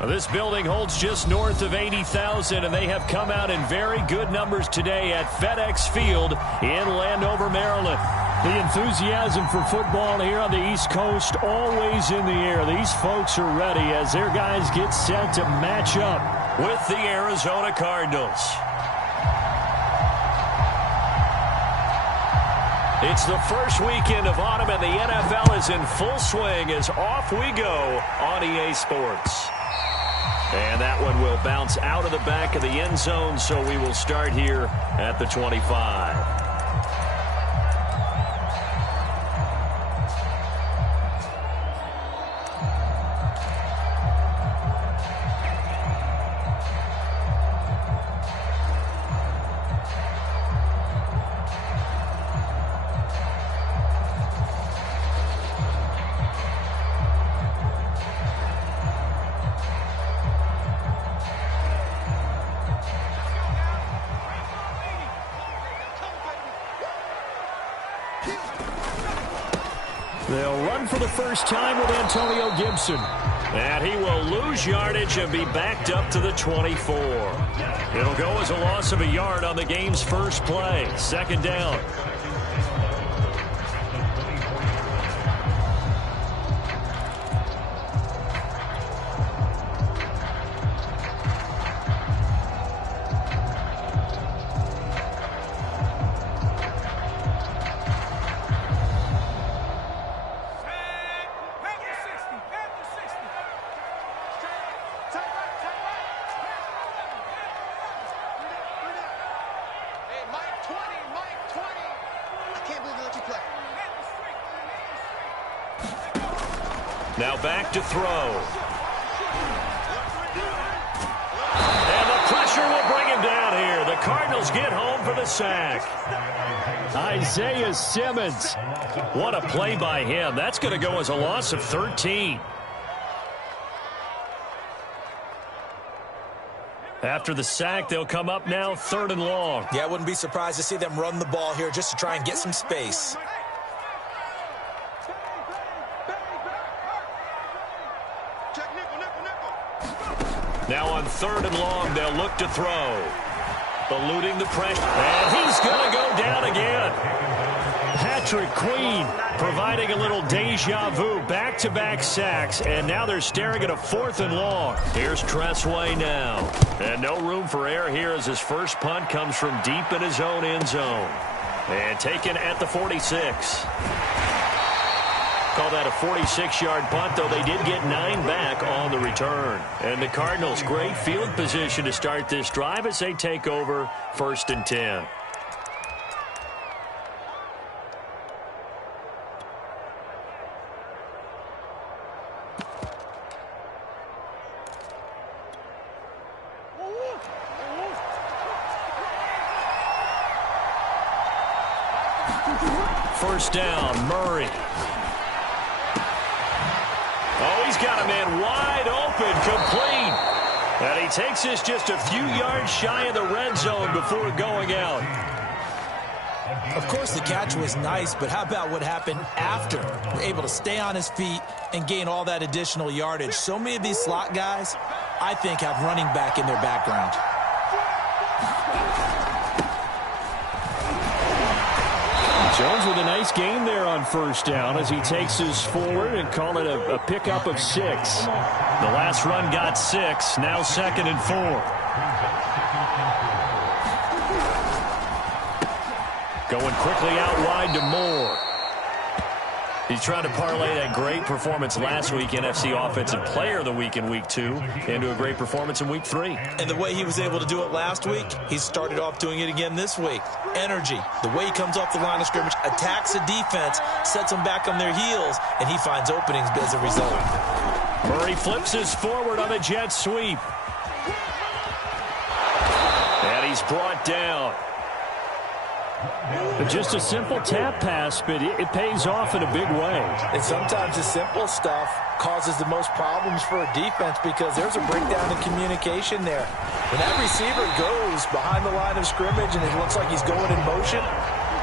Well, this building holds just north of 80,000, and they have come out in very good numbers today at FedEx Field in Landover, Maryland. The enthusiasm for football here on the East Coast always in the air. These folks are ready as their guys get set to match up with the Arizona Cardinals. It's the first weekend of autumn, and the NFL is in full swing as off we go on EA Sports. And that one will bounce out of the back of the end zone, so we will start here at the 25. They'll run for the first time with Antonio Gibson. And he will lose yardage and be backed up to the 24. It'll go as a loss of a yard on the game's first play. Second down. Now back to throw. And the pressure will bring him down here. The Cardinals get home for the sack. Isaiah Simmons. What a play by him. That's going to go as a loss of 13. After the sack, they'll come up now 3rd and long. Yeah, I wouldn't be surprised to see them run the ball here just to try and get some space. Now on 3rd and long, they'll look to throw. Eluding the pressure. And he's going to go down again. Patrick Queen providing a little deja vu. Back-to-back sacks. And now they're staring at a 4th and long. Here's Tressway now. And no room for error here as his first punt comes from deep in his own end zone. And taken at the 46. Call that a 46-yard punt, though they did get 9 back on the return. And the Cardinals, great field position to start this drive as they take over 1st and 10. First down, Murray. Oh, he's got a man wide open, complete. And he takes this just a few yards shy of the red zone before going out. Of course, the catch was nice, but how about what happened after? We're able to stay on his feet and gain all that additional yardage. So many of these slot guys, I think, have running back in their background. Jones with a nice gain there on first down as he takes his forward and call it a pickup of 6. The last run got 6, now 2nd and 4. Going quickly out wide to Moore. He's trying to parlay that great performance last week, NFC Offensive Player of the Week in Week 2, into a great performance in Week 3. And the way he was able to do it last week, he started off doing it again this week. Energy, the way he comes off the line of scrimmage, attacks the defense, sets them back on their heels, and he finds openings as a result. Murray flips his forward on a jet sweep. And he's brought down. Just a simple tap pass, but it pays off in a big way. And sometimes the simple stuff causes the most problems for a defense because there's a breakdown in communication there. When that receiver goes behind the line of scrimmage and it looks like he's going in motion,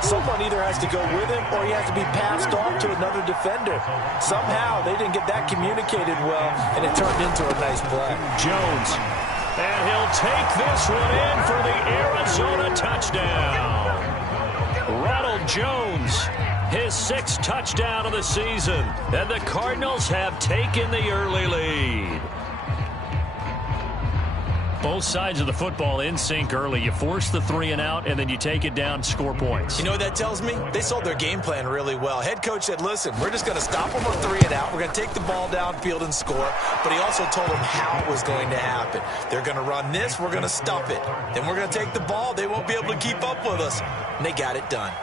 Someone either has to go with him or he has to be passed off to another defender. Somehow they didn't get that communicated well, and it turned into a nice play. Jones. And he'll take this one in for the Arizona touchdown. Ronald Jones, his 6th touchdown of the season. And the Cardinals have taken the early lead. Both sides of the football in sync early. You force the 3 and out, and then you take it down, score points. You know what that tells me? They sold their game plan really well. Head coach said, listen, we're just going to stop them on 3 and out. We're going to take the ball downfield and score. But he also told them how it was going to happen. They're going to run this. We're going to stuff it. Then we're going to take the ball. They won't be able to keep up with us. And they got it done.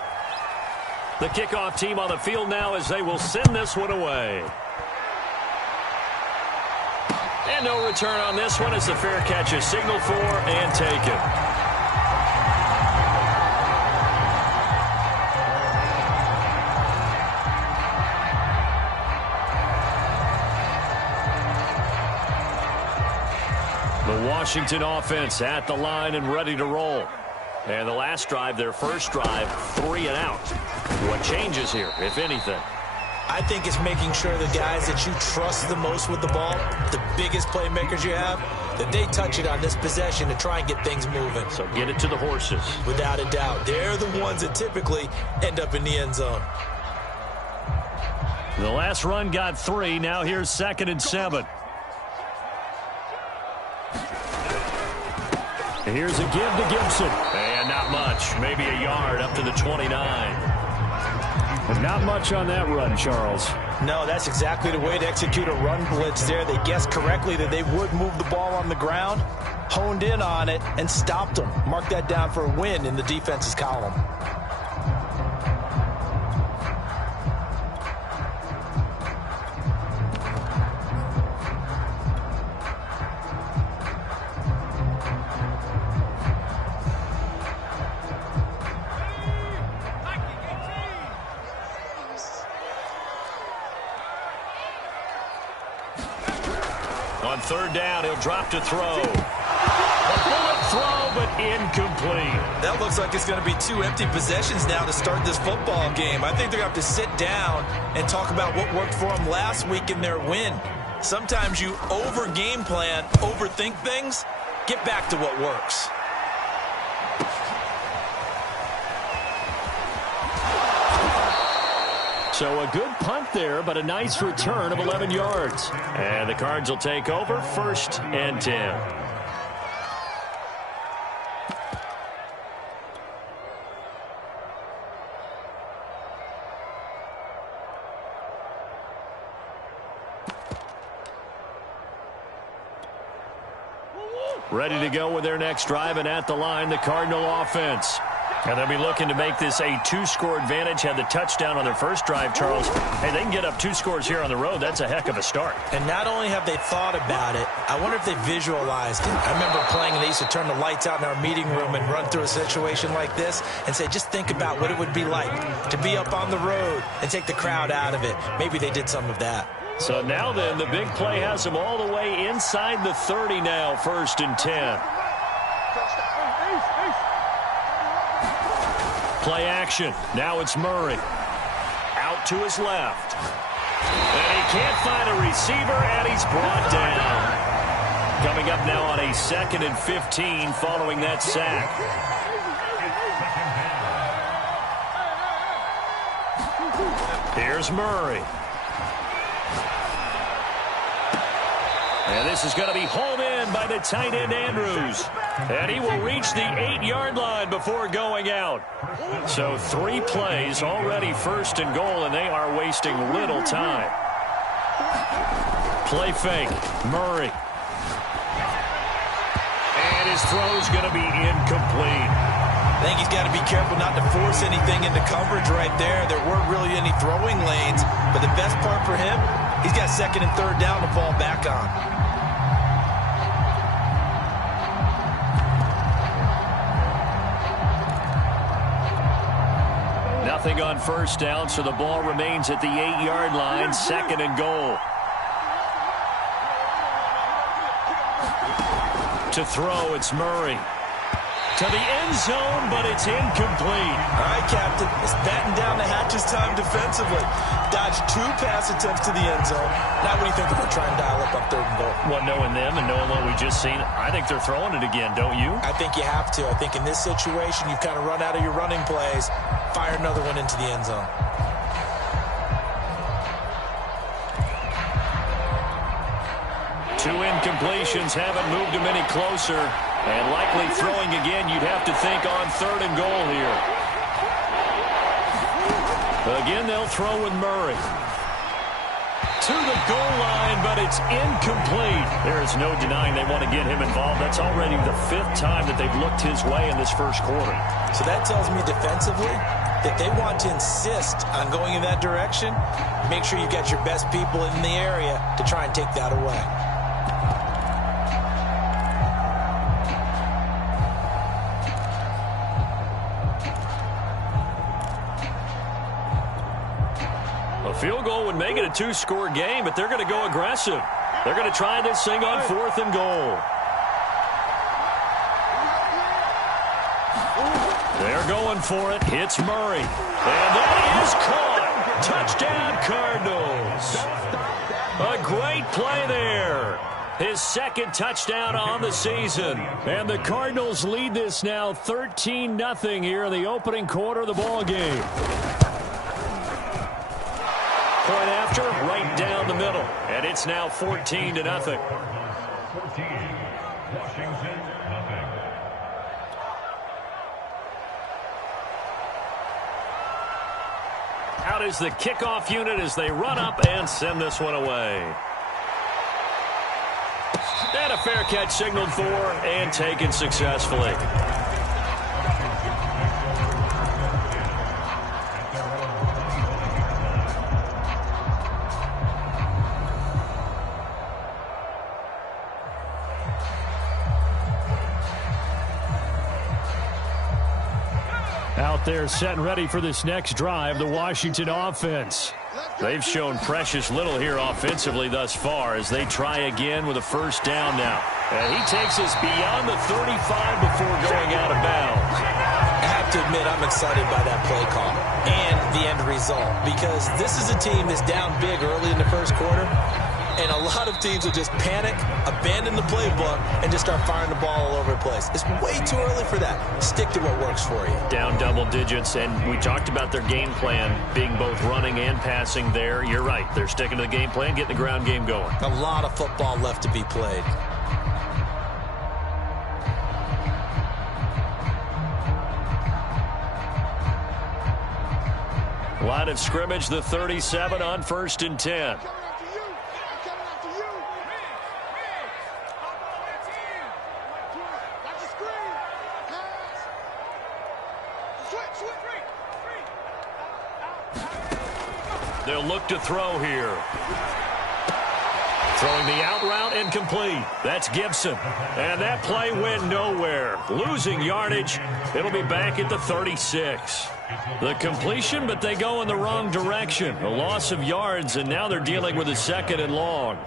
The kickoff team on the field now as they will send this one away. And no return on this one as the fair catch is signaled for and taken. The Washington offense at the line and ready to roll. And the last drive, their first drive, 3 and out. What changes here, if anything? I think it's making sure the guys that you trust the most with the ball, the biggest playmakers you have, that they touch it on this possession to try and get things moving. So get it to the horses. Without a doubt. They're the ones that typically end up in the end zone. The last run got 3. Now here's 2nd and 7. Here's a give to Gibson. And not much. Maybe a yard up to the 29. Not much on that run, Charles. No, that's exactly the way to execute a run blitz there. They guessed correctly that they would move the ball on the ground, honed in on it, and stopped them. Mark that down for a win in the defense's column. On 3rd down, he'll drop to throw. A bullet throw, but incomplete. That looks like it's going to be 2 empty possessions now to start this football game. I think they're going to have to sit down and talk about what worked for them last week in their win. Sometimes you over-game plan, overthink things. Get back to what works. So a good punt there, but a nice return of 11 yards. And the Cards will take over 1st and 10. Ready to go with their next drive, and at the line, the Cardinal offense. And they'll be looking to make this a 2-score advantage. Had the touchdown on their first drive, Charles. Hey, they can get up 2 scores here on the road. That's a heck of a start. And not only have they thought about it, I wonder if they visualized it. I remember playing, and they used to turn the lights out in our meeting room and run through a situation like this and say, just think about what it would be like to be up on the road and take the crowd out of it. Maybe they did some of that. So now then, the big play has them all the way inside the 30 now, 1st and 10. Play action. Now it's Murray. Out to his left. And he can't find a receiver, and he's brought down. Coming up now on a 2nd and 15 following that sack. Here's Murray. And this is going to be hauled in by the tight end, Andrews. And he will reach the 8-yard line before going out. So 3 plays already 1st and goal, and they are wasting little time. Play fake. Murray. And his throw's going to be incomplete. I think he's got to be careful not to force anything into coverage right there. There weren't really any throwing lanes, but the best part for him, he's got 2nd and 3rd down to fall back on. Nothing on 1st down, so the ball remains at the 8-yard line, 2nd and goal. To throw, it's Murray. to the end zone, but it's incomplete. All right, Captain. It's batten down the hatches time defensively. Dodged 2 pass attempts to the end zone. Now what do you think they're trying to dial up on 3rd and goal? Well, knowing them and knowing what we just seen, I think they're throwing it again, don't you? I think you have to. I think in this situation, you've kind of run out of your running plays. Fire another one into the end zone. Two incompletions haven't moved him any closer. And likely throwing again, you'd have to think on 3rd and goal here. Again, they'll throw with Murray. To the goal line, but it's incomplete. There is no denying they want to get him involved. That's already the 5th time that they've looked his way in this first quarter. So that tells me defensively that they want to insist on going in that direction. Make sure you've got your best people in the area to try and take that away. Field goal would make it a 2-score game, but they're going to go aggressive. They're going to try this thing on 4th and goal. They're going for it. It's Murray. And that is caught. Touchdown, Cardinals. A great play there. His 2nd touchdown on the season. And the Cardinals lead this now 13-0 here in the opening quarter of the ball game. Point after, right down the middle. And it's now 14-0. Out is the kickoff unit as they run up and send this one away. And a fair catch signaled for and taken successfully. Out there set and ready for this next drive, the Washington offense. They've shown precious little here offensively thus far as they try again with a 1st down now. And he takes us beyond the 35 before going out of bounds. I have to admit I'm excited by that play call and the end result because this is a team that's down big early in the 1st quarter. And a lot of teams will just panic, abandon the playbook, and just start firing the ball all over the place. It's way too early for that. Stick to what works for you. Down double digits, and we talked about their game plan being both running and passing there. You're right. They're sticking to the game plan, getting the ground game going. A lot of football left to be played. Line of scrimmage, the 37 on 1st and 10. They'll look to throw here. Throwing the out route incomplete. That's Gibson. And that play went nowhere. Losing yardage. It'll be back at the 36. The completion, but they go in the wrong direction. A loss of yards, and now they're dealing with a 2nd and long.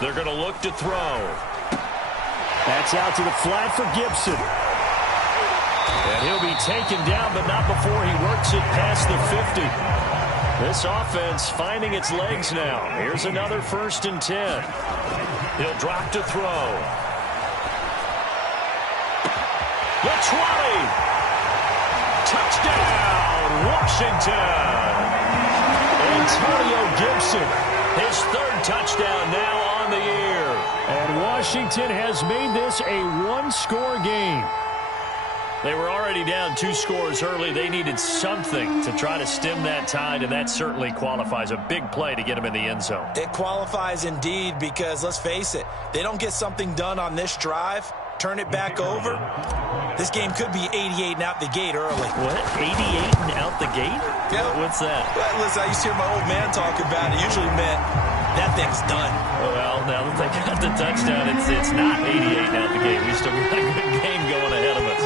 They're going to look to throw. That's out to the flat for Gibson. And he'll be taken down, but not before he works it past the 50. This offense finding its legs now. Here's another 1st and 10. He'll drop to throw. The 20. Touchdown, Washington. Antonio Gibson, his 3rd touchdown now on the year. And Washington has made this a one-score game. They were already down 2 scores early. They needed something to try to stem that tide, and that certainly qualifies. A big play to get him in the end zone. It qualifies indeed because, let's face it, they don't get something done on this drive, turn it back over, this game could be 88 and out the gate early. What? 88 and out the gate? Yeah. What's that? Well, listen, I used to hear my old man talk about it. Usually meant that thing's done. Well, now that they got the touchdown, it's not 88 and out the gate. We still got a good game going ahead of us.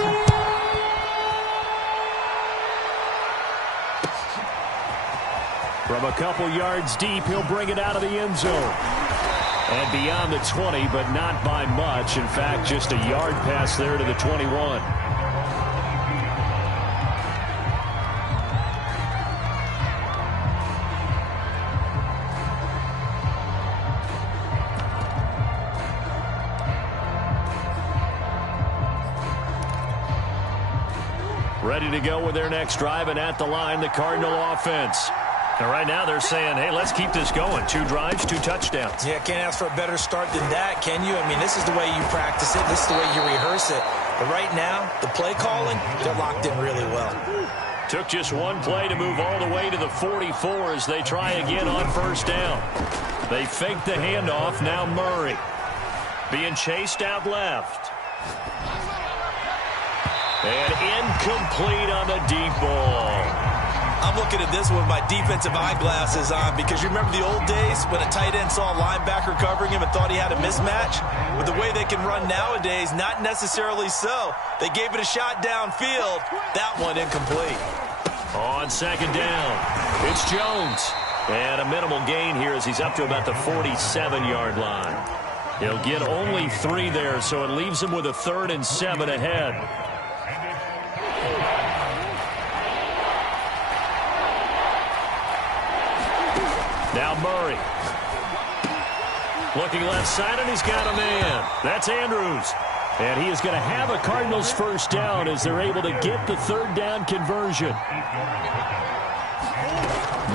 From a couple yards deep, he'll bring it out of the end zone. And beyond the 20, but not by much. In fact, just a yard pass there to the 21. Ready to go with their next drive, and at the line, the Cardinal offense. And right now they're saying, hey, let's keep this going. 2 drives, 2 touchdowns. Yeah, can't ask for a better start than that, can you? I mean, this is the way you practice it. This is the way you rehearse it. But right now, the play calling, they're locked in really well. Took just 1 play to move all the way to the 44 as they try again on 1st down. They fake the handoff. Now Murray being chased out left. And incomplete on the deep ball. I'm looking at this with my defensive eyeglasses on because you remember the old days when a tight end saw a linebacker covering him and thought he had a mismatch? With the way they can run nowadays, not necessarily so. They gave it a shot downfield. That one incomplete. On 2nd down, it's Jones. And a minimal gain here as he's up to about the 47-yard line. He'll get only 3 there, so it leaves him with a 3rd and 7 ahead. Now Murray. Looking left side, and he's got a man. That's Andrews. And he is going to have a Cardinals 1st down as they're able to get the 3rd down conversion.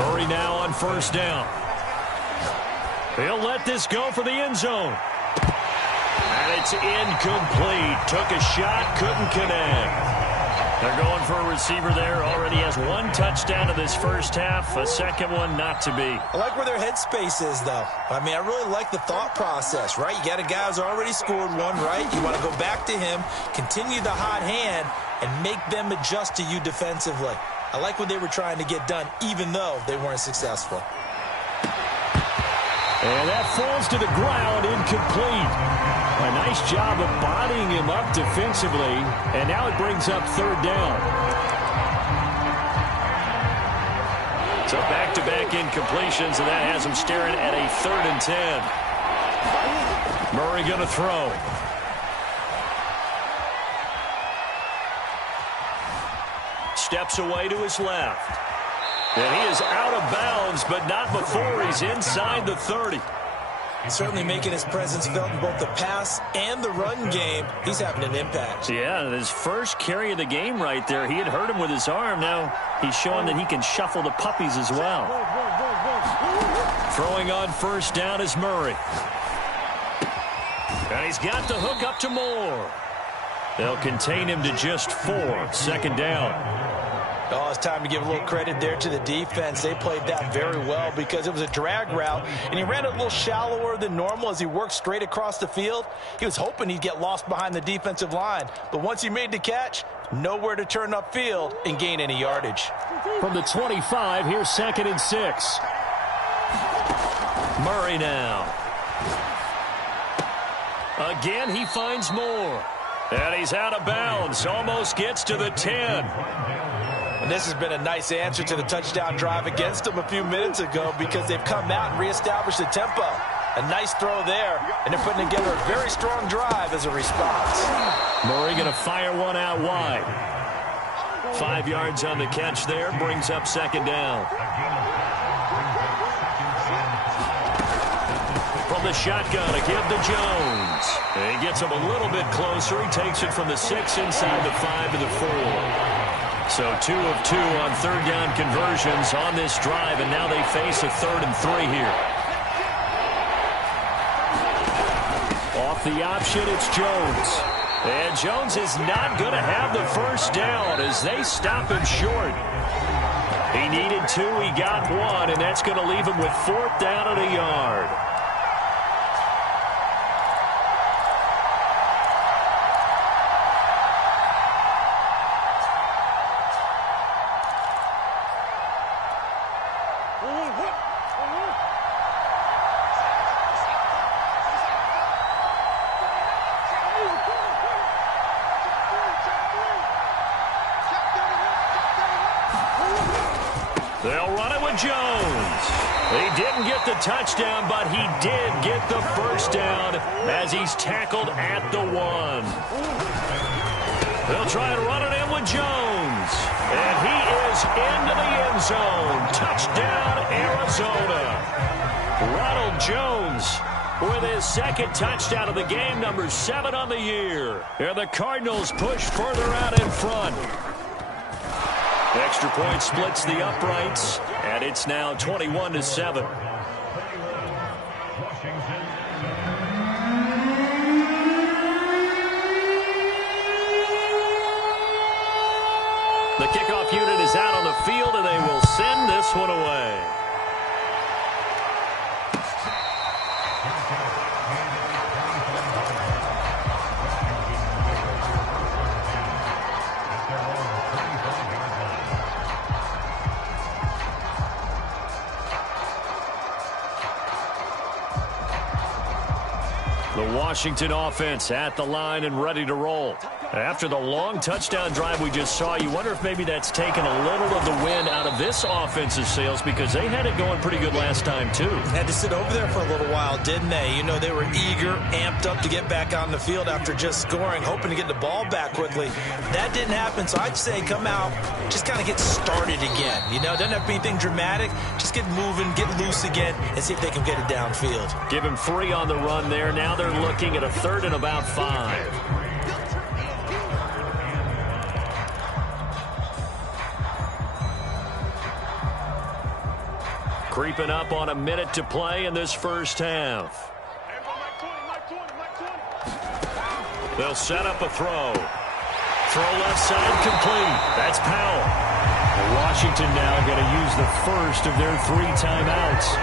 Murray now on 1st down. He'll let this go for the end zone. And it's incomplete. Took a shot, couldn't connect. They're going for a receiver there. Already has 1 touchdown in this 1st half. A 2nd one not to be. I like where their headspace is, though. I mean, I really like the thought process, right? You got a guy who's already scored 1, right? You want to go back to him, continue the hot hand, and make them adjust to you defensively. I like what they were trying to get done, even though they weren't successful. And that falls to the ground, incomplete. A nice job of bodying him up defensively, and now it brings up 3rd down. So back-to-back incompletions, and that has him staring at a 3rd and 10. Murray going to throw. Steps away to his left. And he is out of bounds, but not before he's inside the 30. Certainly making his presence felt in both the pass and the run game. He's having an impact. Yeah, his first carry of the game right there. He had hurt him with his arm. Now he's showing that he can shuffle the puppies as well. Throwing on 1st down is Murray. And he's got the hook up to Moore. They'll contain him to just 4. 2nd down. Oh, it's time to give a little credit there to the defense. They played that very well because it was a drag route, and he ran it a little shallower than normal as he worked straight across the field. He was hoping he'd get lost behind the defensive line, but once he made the catch, nowhere to turn upfield and gain any yardage. From the 25, here's 2nd and 6. Murray now. Again, he finds Moore. And he's out of bounds. Almost gets to the 10. And this has been a nice answer to the touchdown drive against them a few minutes ago because they've come out and reestablished the tempo. A nice throw there, and they're putting together a very strong drive as a response. Murray going to fire one out wide. 5 yards on the catch there, brings up second down. From the shotgun, a give to Jones. He gets him a little bit closer. He takes it from the 6 inside the 5 to the 4. So 2 of 2 on third down conversions on this drive, and now they face a 3rd and 3 here. Off the option, it's Jones. And Jones is not going to have the first down as they stop him short. He needed 2, he got 1, and that's going to leave him with 4th down and a yard. They'll run it with Jones. He didn't get the touchdown, but he did get the first down as he's tackled at the 1. They'll try and run it in with Jones. And he is into the end zone. Touchdown, Arizona. Ronald Jones with his 2nd touchdown of the game, number 7 on the year. And the Cardinals push further out in front. Extra point splits the uprights, and it's now 21-7. The kickoff unit is out on the field, and they will send this one away. The Washington offense at the line and ready to roll. After the long touchdown drive we just saw, you wonder if maybe that's taken a little of the wind out of this offense's sails because they had it going pretty good last time, too. Had to sit over there for a little while, didn't they? You know, they were eager, amped up to get back on the field after just scoring, hoping to get the ball back quickly. That didn't happen, so I'd say come out, just kind of get started again. You know, doesn't have to be anything dramatic. Just get moving, get loose again, and see if they can get it downfield. Give him 3 on the run there. Now they're looking at a 3rd and about 5. Creeping up on a minute to play in this first half. They'll set up a throw. Throw left side complete. That's Powell. Washington now going to use the first of their 3 timeouts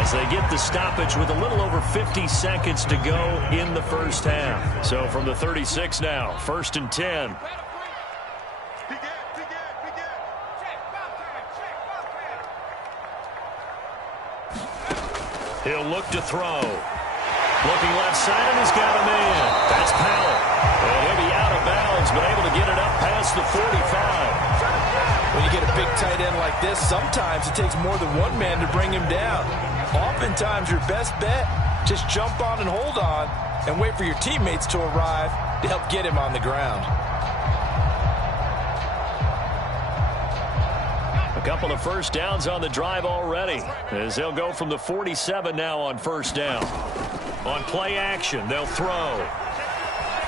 as they get the stoppage with a little over 50 seconds to go in the first half. So from the 36 now, 1st and 10. He'll look to throw. Looking left side, and he's got a man. That's Powell. And he'll be out of bounds, but able to get it up past the 45. When you get a big tight end like this, sometimes it takes more than one man to bring him down. Oftentimes, your best bet, just jump on and hold on and wait for your teammates to arrive to help get him on the ground. A couple of first downs on the drive already as they'll go from the 47 now on first down. On play action, they'll throw.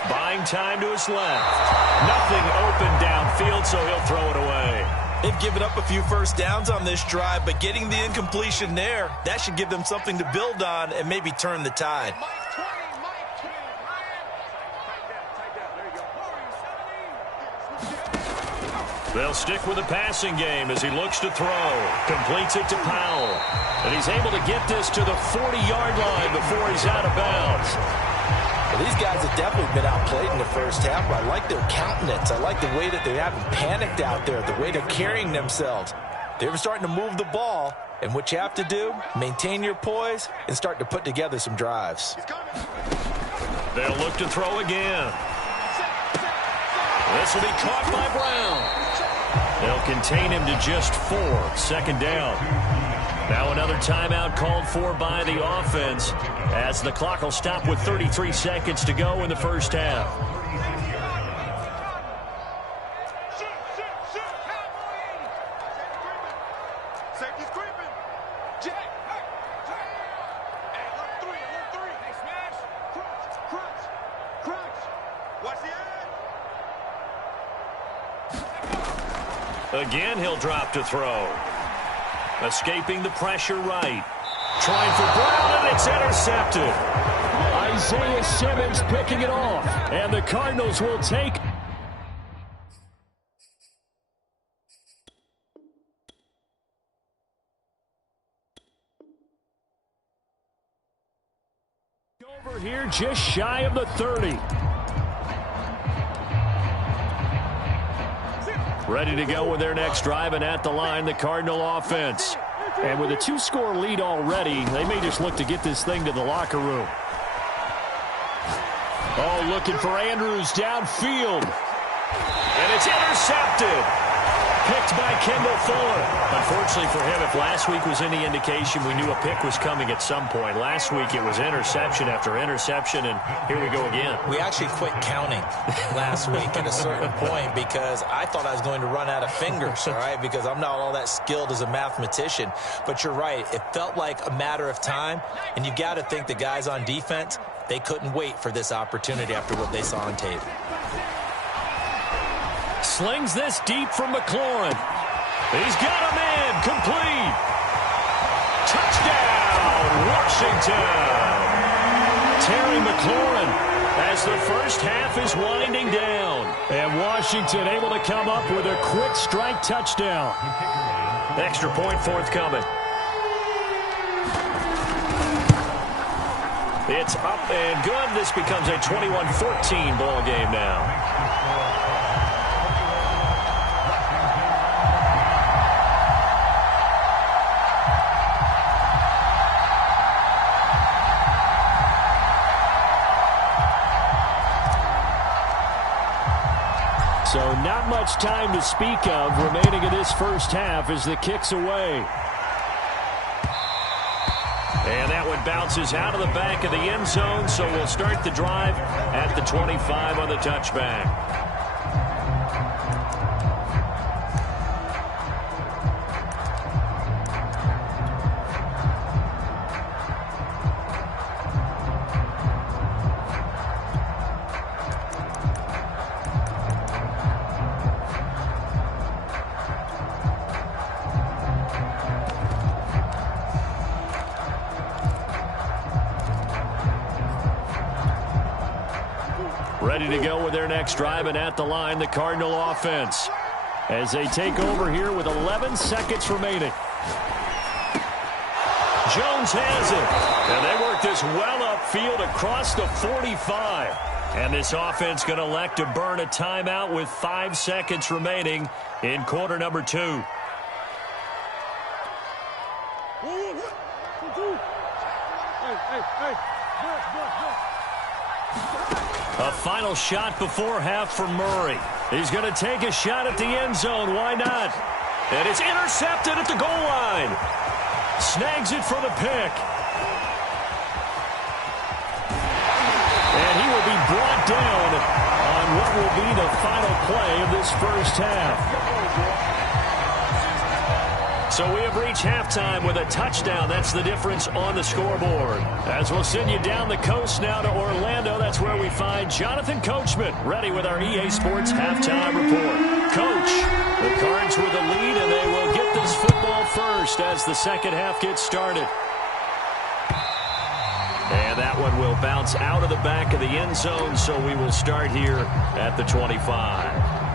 Buying time to his left. Nothing open downfield, so he'll throw it away. They've given up a few first downs on this drive, but getting the incompletion there, that should give them something to build on and maybe turn the tide. They'll stick with the passing game as he looks to throw. Completes it to Powell. And he's able to get this to the 40-yard line before he's out of bounds. Well, these guys have definitely been outplayed in the first half, but I like their countenance. I like the way that they haven't panicked out there, the way they're carrying themselves. They're starting to move the ball, and what you have to do, maintain your poise and start to put together some drives. They'll look to throw again. This will be caught by Brown. They'll contain him to just 4. Second down. Now another timeout called for by the offense as the clock will stop with 33 seconds to go in the first half. Again, he'll drop to throw. Escaping the pressure right. Trying for Brown, and it's intercepted. Isaiah Simmons picking it off. And the Cardinals will take. Over here, just shy of the 30. Ready to go with their next drive, and at the line, the Cardinal offense. And with a 2-score lead already, they may just look to get this thing to the locker room. Oh, looking for Andrews downfield. And it's intercepted. Picked by Kendall Fuller. Unfortunately for him, if last week was any indication, we knew a pick was coming at some point. Last week it was interception after interception, and here we go again. We actually quit counting last week at a certain point because I thought I was going to run out of fingers, all right, because I'm not all that skilled as a mathematician. But you're right. It felt like a matter of time, and you've got to think the guys on defense, they couldn't wait for this opportunity after what they saw on tape. Slings this deep from McLaurin. He's got him in. Complete. Touchdown, Washington. Terry McLaurin as the first half is winding down. And Washington able to come up with a quick strike touchdown. Extra point forthcoming. It's up and good. This becomes a 21-14 ball game now. So not much time to speak of remaining in this first half as the kick's away. And that one bounces out of the back of the end zone, so we'll start the drive at the 25 on the touchback. Ready to go with their next drive, and at the line, the Cardinal offense. As they take over here with 11 seconds remaining. Jones has it. And they work this well upfield across the 45. And this offense going to elect to burn a timeout with 5 seconds remaining in quarter number 2. A final shot before half for Murray. He's going to take a shot at the end zone. Why not? And it's intercepted at the goal line. Snags it for the pick. And he will be brought down on what will be the final play of this first half. So we have reached halftime with a touchdown. That's the difference on the scoreboard. As we'll send you down the coast now to Orlando, that's where we find Jonathan Coachman, ready with our EA Sports halftime report. Coach, the Cards with the lead, and they will get this football first as the second half gets started. And that one will bounce out of the back of the end zone, so we will start here at the 25.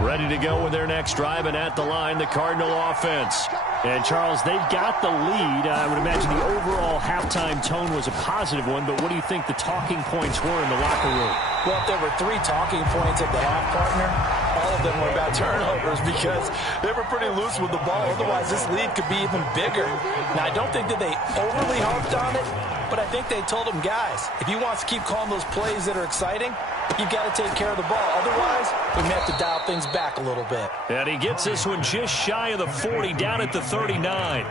Ready to go with their next drive, and at the line, the Cardinal offense. And, Charles, they've got the lead. I would imagine the overall halftime tone was a positive one, but what do you think the talking points were in the locker room? Well, if there were 3 talking points at the half, partner, all of them were about turnovers because they were pretty loose with the ball. Otherwise, this lead could be even bigger. Now, I don't think that they overly harped on it, but I think they told him, guys, if he wants to keep calling those plays that are exciting, you've got to take care of the ball. Otherwise, we may have to dial things back a little bit. And he gets this one just shy of the 40, down at the 39.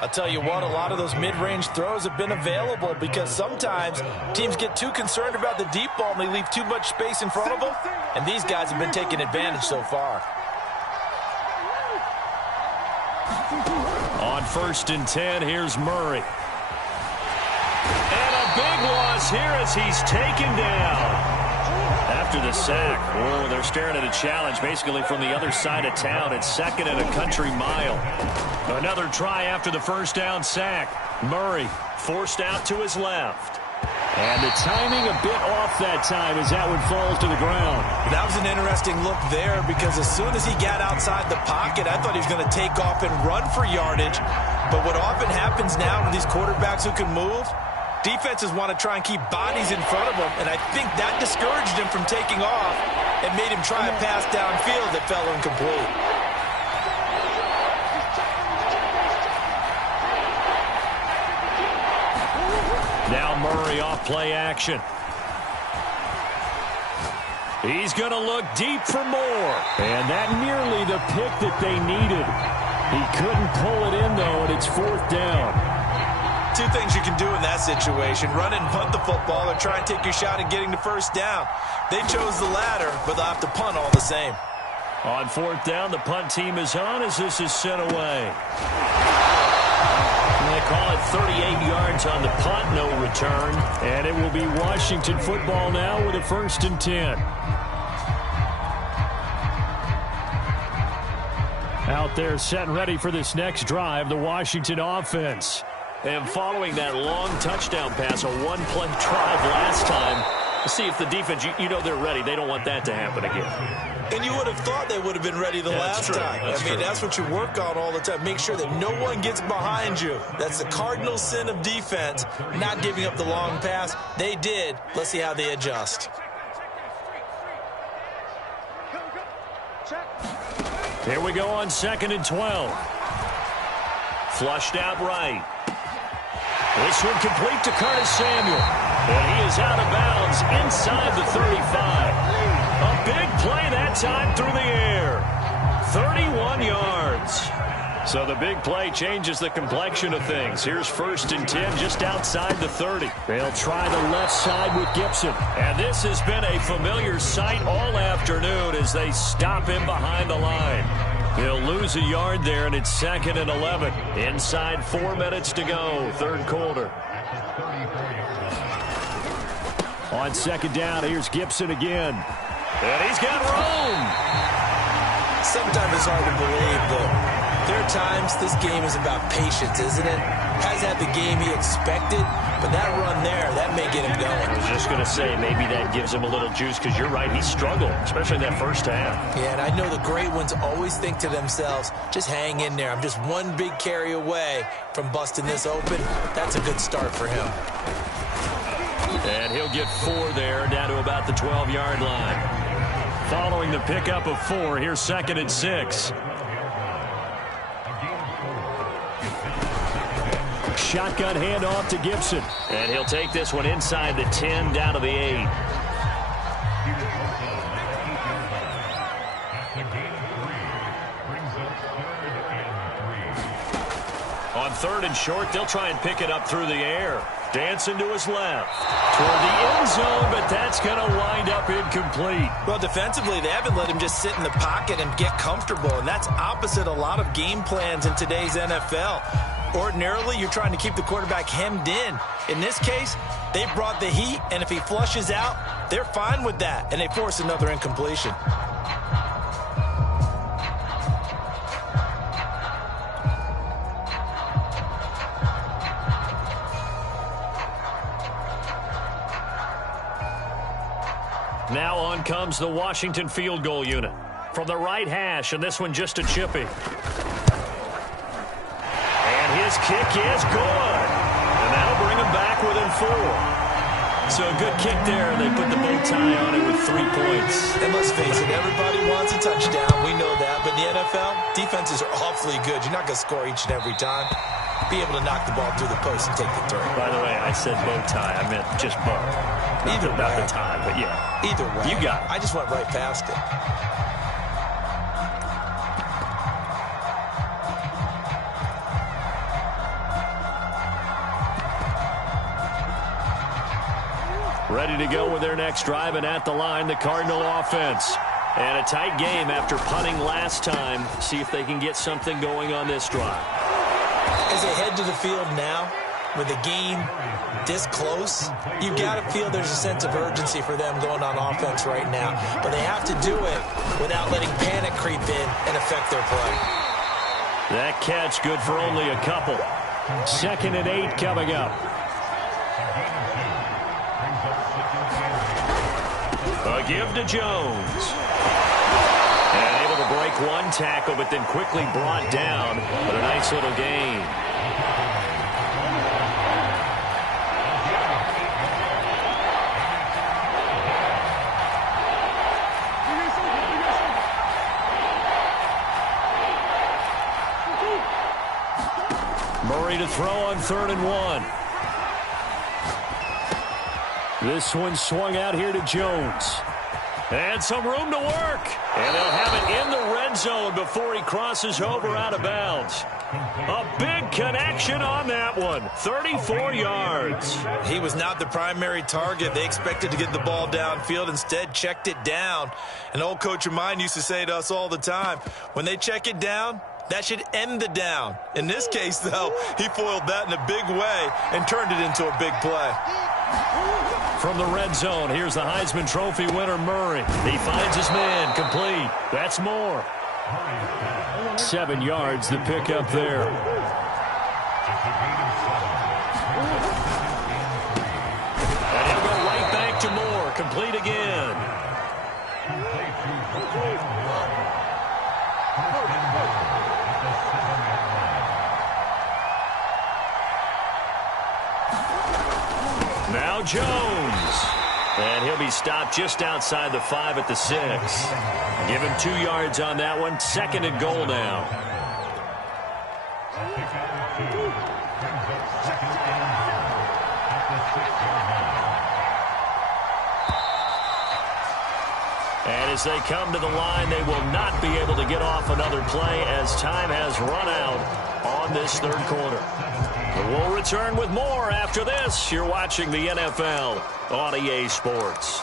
I'll tell you what, a lot of those mid-range throws have been available because sometimes teams get too concerned about the deep ball and they leave too much space in front of them, and these guys have been taking advantage so far. On 1st and 10, here's Murray. And a big loss here as he's taken down. After the sack, oh, they're staring at a challenge basically from the other side of town. It's 2nd and a country mile. Another try after the first down sack. Murray forced out to his left. And the timing a bit off that time as that one falls to the ground. That was an interesting look there because as soon as he got outside the pocket, I thought he was going to take off and run for yardage. But what often happens now with these quarterbacks who can move, defenses want to try and keep bodies in front of them, and I think that discouraged him from taking off and made him try a pass downfield that fell incomplete. Now Murray off play action. He's going to look deep for more. And that nearly the pick that they needed. He couldn't pull it in, though, and it's 4th down. Two things you can do in that situation: run and punt the football, or try and take your shot at getting the first down. They chose the latter, but they'll have to punt all the same. On 4th down, the punt team is on as this is sent away. And they call it 38 yards on the punt, no return. And it will be Washington football now with a 1st and 10. Out there set and ready for this next drive, the Washington offense. And following that long touchdown pass, a one-play drive last time, to see if the defense, you know they're ready. They don't want that to happen again. And you would have thought they would have been ready the last time. That's what you work on all the time. Make sure that no one gets behind you. That's the cardinal sin of defense, not giving up the long pass. They did. Let's see how they adjust. Here we go on 2nd and 12. Flushed out right. This one complete to Curtis Samuel. And he is out of bounds inside the 35. A big play that time through the air. 31 yards. So the big play changes the complexion of things. Here's 1st and 10 just outside the 30. They'll try the left side with Gibson. And this has been a familiar sight all afternoon as they stop him behind the line. He'll lose a yard there, and it's 2nd and 11. Inside 4 minutes to go, 3rd quarter. On 2nd down, here's Gibson again. And he's got room. Sometimes it's hard to believe, but there are times this game is about patience, isn't it? Has had the game he expected, but that run there, that may get him going. I was just going to say, maybe that gives him a little juice, because you're right, he struggled, especially in that first half. Yeah, and I know the great ones always think to themselves, just hang in there. I'm just one big carry away from busting this open. That's a good start for him. And he'll get 4 there, down to about the 12-yard line. Following the pickup of 4, here's 2nd and 6. Shotgun handoff to Gibson. And he'll take this one inside the 10, down to the 8. On 3rd and short, they'll try and pick it up through the air. Dancing to his left. Toward the end zone, but that's going to wind up incomplete. Well, defensively, they haven't let him just sit in the pocket and get comfortable, and that's opposite a lot of game plans in today's NFL. Ordinarily, you're trying to keep the quarterback hemmed in. In this case, they brought the heat, and if he flushes out, they're fine with that, and they force another incompletion. Now on comes the Washington field goal unit. From the right hash, and this one just a chippy. And his kick is good. And that'll bring him back within 4. So a good kick there, and they put the bow tie on it with 3 points. And let's face it, everybody wants a touchdown. We know that. But in the NFL, defenses are awfully good. You're not going to score each and every time. Be able to knock the ball through the post and take the turn. By the way, I said bow tie. I meant just bow. Either way. Not the tie, but yeah. Either way. You got it. I just went right past it. Ready to go with their next drive, and at the line, the Cardinal offense. And a tight game after punting last time. See if they can get something going on this drive. As they head to the field now, with the game this close, you've got to feel there's a sense of urgency for them going on offense right now. But they have to do it without letting panic creep in and affect their play. That catch good for only a couple. 2nd and 8 coming up. A give to Jones. And able to break one tackle, but then quickly brought down. But a nice little gain. Murray to throw on 3rd and 1. This one swung out here to Jones. And some room to work. And they'll have it in the red zone before he crosses over out of bounds. A big connection on that one. 34 yards. He was not the primary target. They expected to get the ball downfield. Instead, checked it down. An old coach of mine used to say to us all the time, when they check it down, that should end the down. In this case, though, he foiled that in a big way and turned it into a big play. From the red zone, here's the Heisman Trophy winner, Murray. He finds his man, complete. That's more. 7 yards, the pickup there. And he'll go right back to Moore, complete again. Now Jones. And he'll be stopped just outside the 5 at the 6. Give him 2 yards on that one. 2nd and goal now. And as they come to the line, they will not be able to get off another play as time has run out on this 3rd quarter. We'll return with more after this. You're watching the NFL on EA Sports.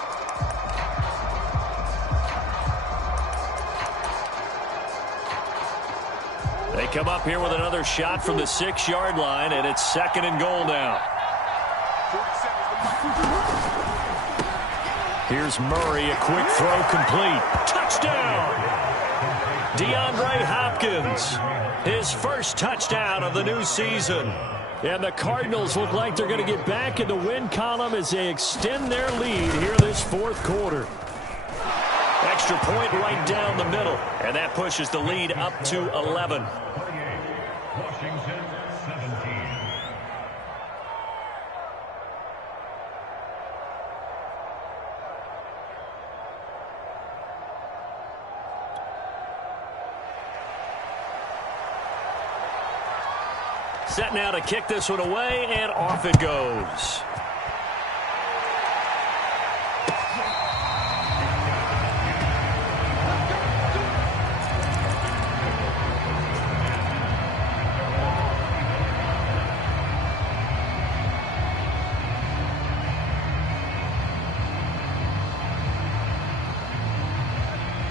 They come up here with another shot from the 6-yard line, and it's 2nd and goal now. Here's Murray, a quick throw complete. Touchdown! DeAndre Hopkins, his first touchdown of the new season. And the Cardinals look like they're going to get back in the win column as they extend their lead here this 4th quarter. Extra point right down the middle, and that pushes the lead up to 11. Set now to kick this one away, and off it goes.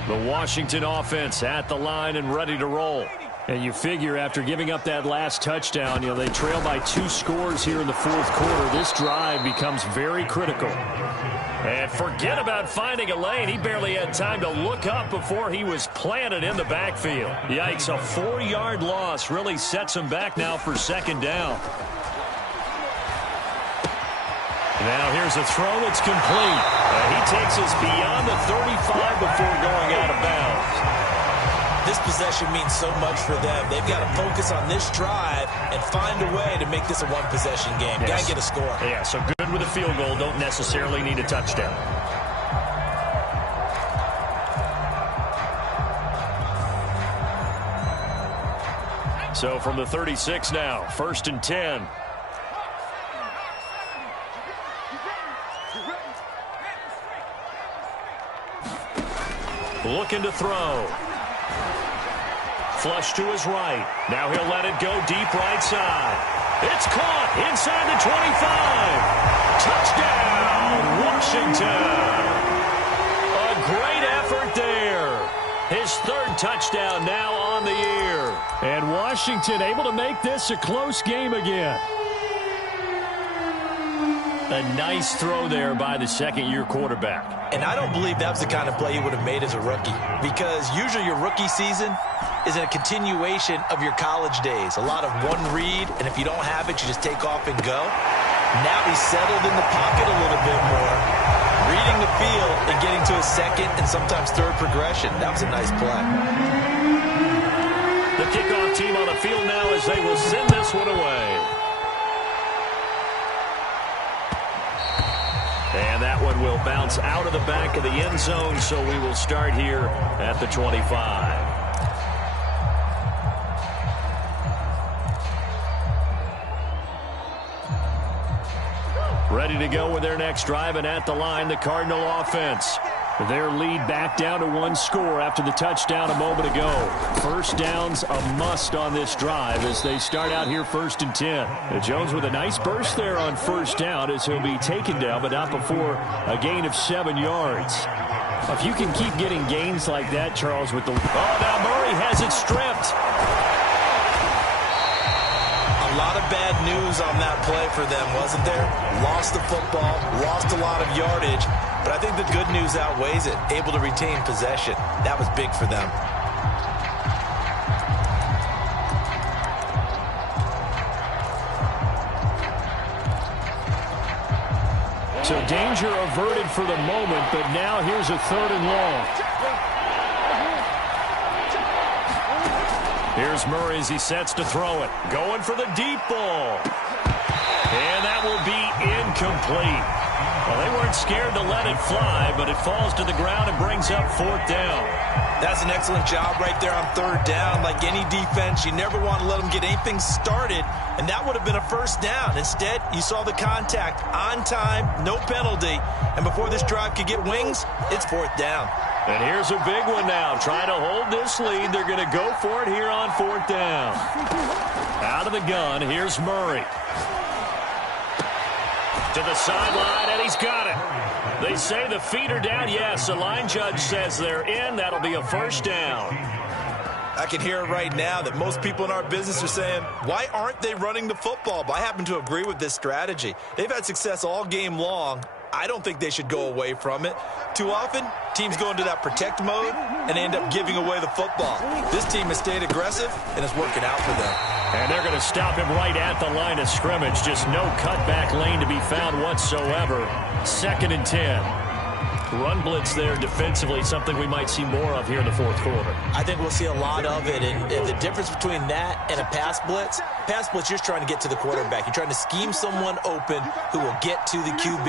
The Washington offense at the line and ready to roll. And you figure after giving up that last touchdown, they trail by 2 scores here in the 4th quarter. This drive becomes very critical. And forget about finding a lane. He barely had time to look up before he was planted in the backfield. Yikes, a 4-yard loss really sets him back now for 2nd down. Now here's a throw that's complete. He takes us beyond the 35 before going out of bounds. This possession means so much for them. They've got to focus on this drive and find a way to make this a one-possession game. Yes. Got to get a score. Yeah, so good with a field goal don't necessarily need a touchdown. So from the 36 now, 1st and 10. Looking to throw. Flush to his right. Now he'll let it go deep right side. It's caught inside the 25. Touchdown, Washington. A great effort there. His 3rd touchdown now on the year. And Washington able to make this a close game again. A nice throw there by the second-year quarterback. And I don't believe that was the kind of play he would have made as a rookie, because usually your rookie season is a continuation of your college days. A lot of one read, and if you don't have it, you just take off and go. Now he's settled in the pocket a little bit more, reading the field and getting to his second and sometimes third progression. That was a nice play. The kickoff team on the field now as they will send this one away. And that one will bounce out of the back of the end zone, so we will start here at the 25. Ready to go with their next drive, and at the line, the Cardinal offense. Their lead back down to 1 score after the touchdown a moment ago. First down's a must on this drive as they start out here 1st and 10. Jones with a nice burst there on 1st down as he'll be taken down, but not before a gain of 7 yards. If you can keep getting gains like that, Charles, with the... Oh, now Murray has it stripped. A lot of bad news on that play for them, wasn't there? Lost the football, lost a lot of yardage. But I think the good news outweighs it. Able to retain possession. That was big for them. So danger averted for the moment, but now here's a 3rd and long. Here's Murray as he sets to throw it. Going for the deep ball. And that will be incomplete. Well, they weren't scared to let it fly, but it falls to the ground and brings up 4th down. That's an excellent job right there on 3rd down. Like any defense, you never want to let them get anything started, and that would have been a 1st down. Instead, you saw the contact on time, no penalty, and before this drive could get wings, it's 4th down. And here's a big one now. Trying to hold this lead. They're going to go for it here on 4th down. Out of the gun, here's Murray. To the sideline, and he's got it. They say the feet are down. Yes, the line judge says they're in. That'll be a 1st down. I can hear it right now that most people in our business are saying, why aren't they running the football? But I happen to agree with this strategy. They've had success all game long. I don't think they should go away from it. Too often, teams go into that protect mode and end up giving away the football. This team has stayed aggressive, and it's working out for them. And they're going to stop him right at the line of scrimmage. Just no cutback lane to be found whatsoever. 2nd and 10. Run blitz there defensively, something we might see more of here in the 4th quarter. I think we'll see a lot of it, and the difference between that and a pass blitz, you're trying to get to the quarterback. You're trying to scheme someone open who will get to the QB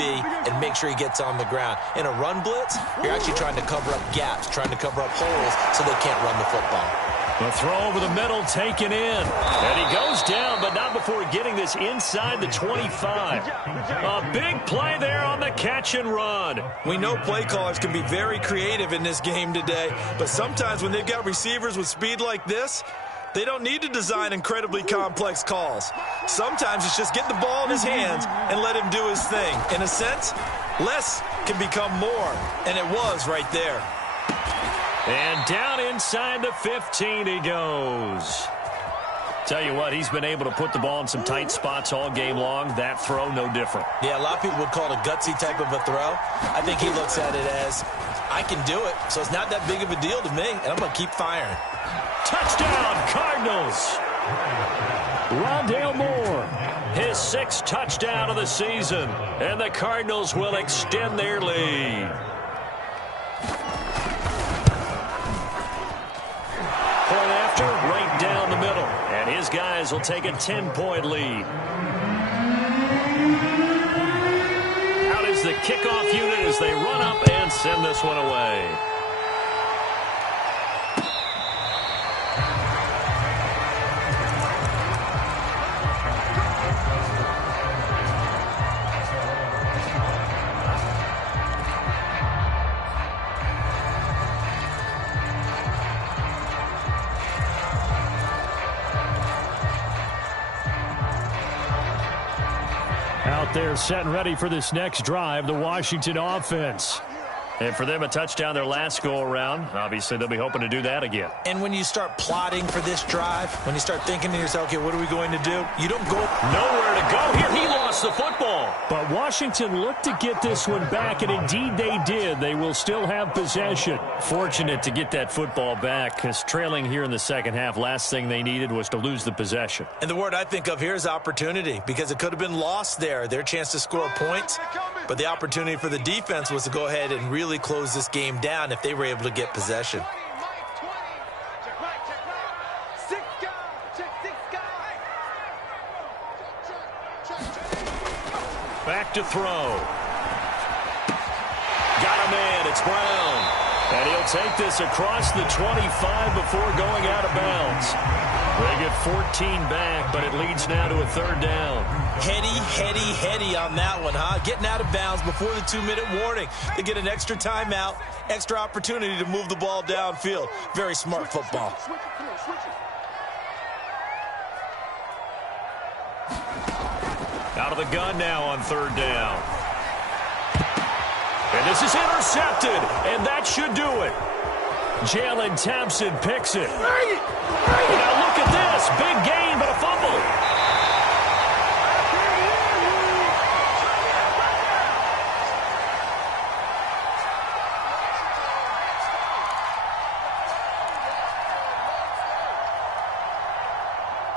and make sure he gets on the ground. In a run blitz, you're actually trying to cover up gaps, trying to cover up holes so they can't run the football. The throw over the middle taken in. And he goes down, but not before getting this inside the 25. A big play there on the catch and run. We know play callers can be very creative in this game today, but sometimes when they've got receivers with speed like this, they don't need to design incredibly complex calls. Sometimes it's just get the ball in his hands and let him do his thing. In a sense, less can become more, and it was right there. And down inside the 15 he goes. Tell you what, he's been able to put the ball in some tight spots all game long. That throw, no different. Yeah, a lot of people would call it a gutsy type of a throw. I think he looks at it as, I can do it, so it's not that big of a deal to me, and I'm going to keep firing. Touchdown, Cardinals! Rondale Moore, his 6th touchdown of the season, and the Cardinals will extend their lead. Point after, right down the middle. And his guys will take a 10-point lead. the kickoff unit as they run up and send this one away. Out there set and ready for this next drive, the Washington offense. And for them, a touchdown their last go-around. Obviously, they'll be hoping to do that again. And when you start plotting for this drive, when you start thinking to yourself, okay, what are we going to do? You don't go nowhere to go here. He lost the football. But Washington looked to get this one back, and indeed they did. They will still have possession. Fortunate to get that football back, because trailing here in the second half, last thing they needed was to lose the possession. And the word I think of here is opportunity, because it could have been lost there, their chance to score points. But the opportunity for the defense was to go ahead and really close this game down if they were able to get possession. Back to throw. Got a man. It's Brown. And he'll take this across the 25 before going out of bounds. They get 14 back, but it leads now to a third down. Heady on that one, huh? Getting out of bounds before the 2-minute warning. They get an extra timeout, extra opportunity to move the ball downfield. Very smart football. Out of the gun now on third down. And this is intercepted, and that should do it. Jalen Thompson picks it. And now look at this. Big gain, but a fumble.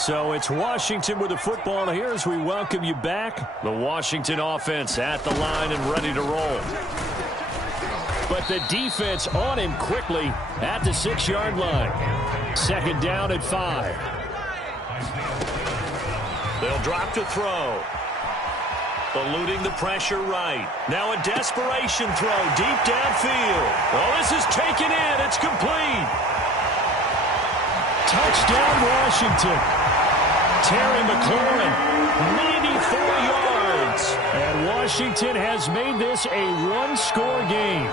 So it's Washington with the football here as we welcome you back. The Washington offense at the line and ready to roll. But the defense on him quickly at the 6-yard line. Second down at 5. They'll drop to throw. Eluding the pressure right. Now a desperation throw deep downfield. Oh, this is taken in. It's complete. Touchdown, Washington. Terry McLaurin, 94 yards. And Washington has made this a one-score game.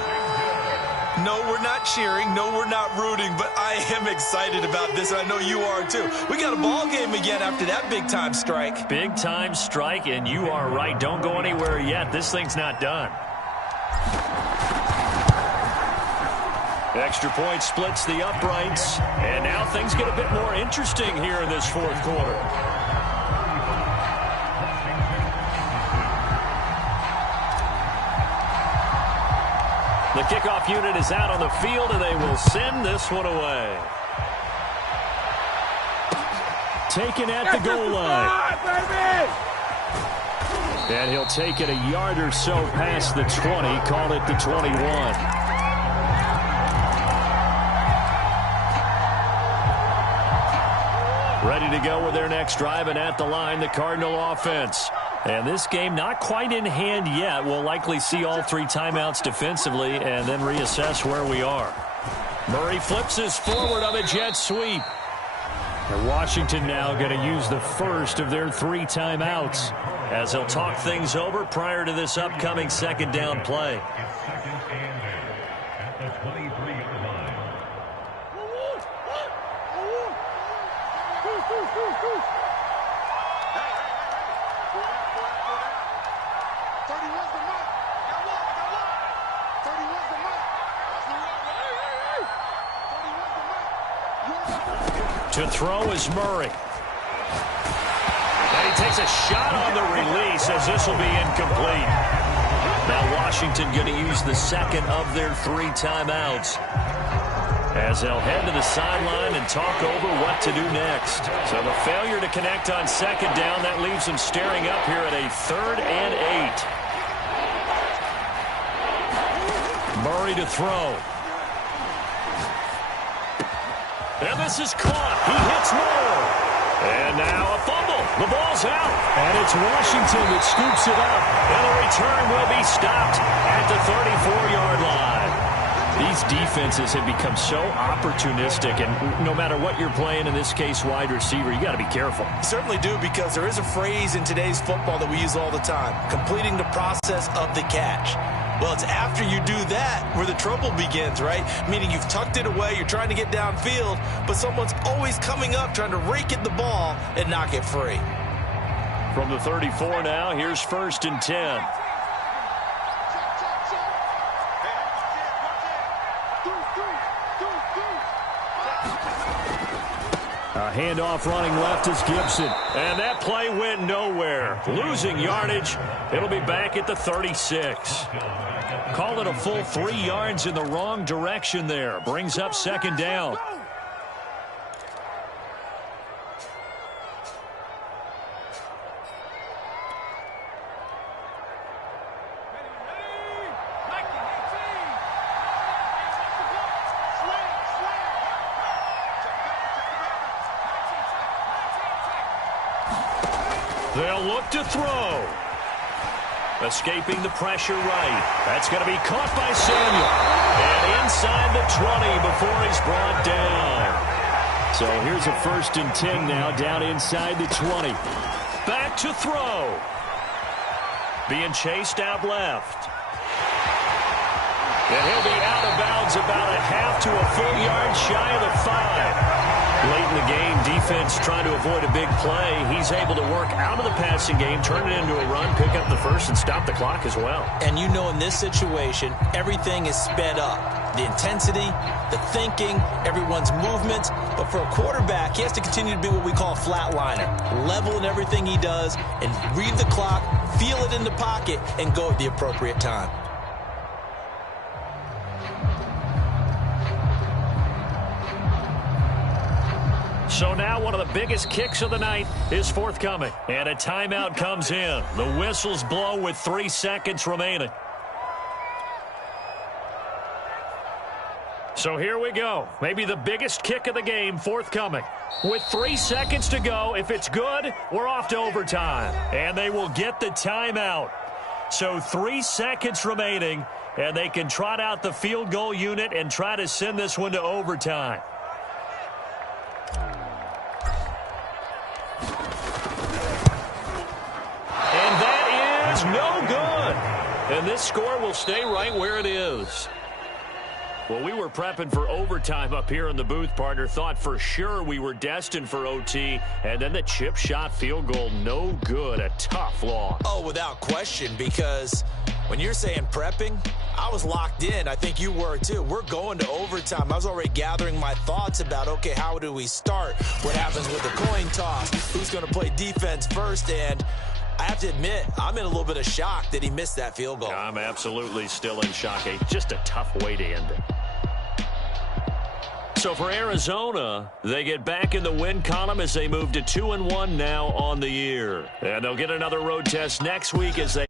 No, we're not cheering. No, we're not rooting. But I am excited about this, and I know you are too. We got a ball game again after that big-time strike. Big-time strike, and you are right. Don't go anywhere yet. This thing's not done. Extra point splits the uprights. And now things get a bit more interesting here in this fourth quarter. The kickoff unit is out on the field, and they will send this one away. Taken at the goal line. And he'll take it a yard or so past the 20, call it the 21. Ready to go with their next drive, and at the line, the Cardinal offense. And this game not quite in hand yet. We'll likely see all 3 timeouts defensively and then reassess where we are. Murray flips us forward on a jet sweep. And Washington now going to use the first of their 3 timeouts as they'll talk things over prior to this upcoming second down play. To throw is Murray. And he takes a shot on the release as this will be incomplete. Now Washington going to use the second of their 3 timeouts as they'll head to the sideline and talk over what to do next. So the failure to connect on second down, that leaves them staring up here at a 3rd and 8. Murray to throw. And this is caught. He hits Moore. And now a fumble. The ball's out. And it's Washington that scoops it up. And the return will be stopped at the 34-yard line. These defenses have become so opportunistic, and no matter what you're playing, in this case wide receiver, you got to be careful. You certainly do, because there is a phrase in today's football that we use all the time: completing the process of the catch. Well, it's after you do that where the trouble begins, right? Meaning you've tucked it away, you're trying to get downfield, but someone's always coming up trying to rake at the ball and knock it free. From the 34 now, here's 1st and 10. A handoff running left is Gibson. And that play went nowhere. Losing yardage. It'll be back at the 36. Call it a full 3 yards in the wrong direction there. Brings up 2nd down. They'll look to throw. Escaping the pressure right. That's going to be caught by Samuel. And inside the 20 before he's brought down. So here's a 1st and 10 now, down inside the 20. Back to throw. Being chased out left. And he'll be out of bounds about a half to a full yard shy of the 5. Late in the game, defense trying to avoid a big play. He's able to work out of the passing game, turn it into a run, pick up the first, and stop the clock as well. And you know, in this situation, everything is sped up. The intensity, the thinking, everyone's movements. But for a quarterback, he has to continue to be what we call a flatliner. Level in everything he does and read the clock, feel it in the pocket, and go at the appropriate time. So now one of the biggest kicks of the night is forthcoming. And a timeout comes in. The whistles blow with 3 seconds remaining. So here we go. Maybe the biggest kick of the game forthcoming. With 3 seconds to go, if it's good, we're off to overtime. And they will get the timeout. So 3 seconds remaining, and they can trot out the field goal unit and try to send this one to overtime. And that is no good. And this score will stay right where it is. Well, we were prepping for overtime up here in the booth, partner. Thought for sure we were destined for OT. And then the chip shot field goal, no good. A tough loss. Oh, without question, because when you're saying prepping, I was locked in. I think you were too. We're going to overtime. I was already gathering my thoughts about, okay, how do we start? What happens with the coin toss? Who's going to play defense first? And I have to admit, I'm in a little bit of shock that he missed that field goal. I'm absolutely still in shock. Just a tough way to end it. So for Arizona, they get back in the win column as they move to 2-1 now on the year. And they'll get another road test next week as they